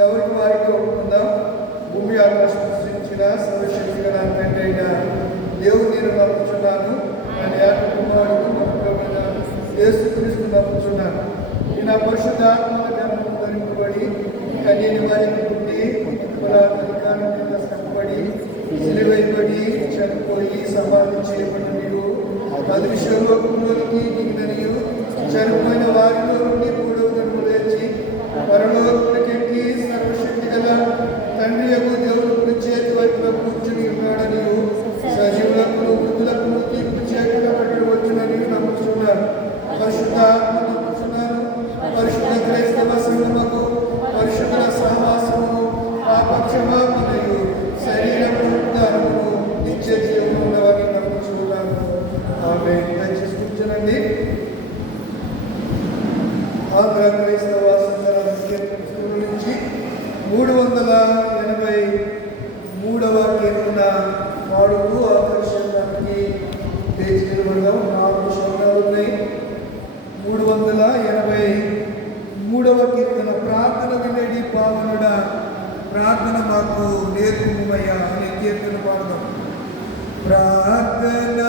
ఎవరికి వారికి ఒప్పుకుందాం? భూమి ఆకర్షించిన సర్వశక్తి గణాంతంటే అయిన దేవుని నేను నమ్ముతున్నాను ఆయన యాట కుమారుడు యేసు క్రీస్తు పరిశుద్ధ ఆత్మ కన్యని వారికి పుట్టి కులాధికారం సంపడి సిలివైపడి చనిపోయి సమాధి చేయబడి మీరు పరిశుద్ధాత్మ పరిశుద్ధ క్రైస్తవ సంఘముకు పరిశుద్ధ సహవాసము పాపక్షమాపణయు శరీరము ఉద్ధారము నిత్య జీవము ఉన్నవని నమ్ముచున్నాను ఆమె దయచేసి కూర్చోనండి ఆంధ్ర క్రైస్తవ సంఘాల నుంచి మూడు వందల ఎనభై మూడవ కీర్తన వాడుకు మూడవ ప్రార్థన వినడి పావనుడ ప్రార్థన మాకు నేర్పుమయ్యా అనే కీర్తన పాడదాం. ప్రార్థన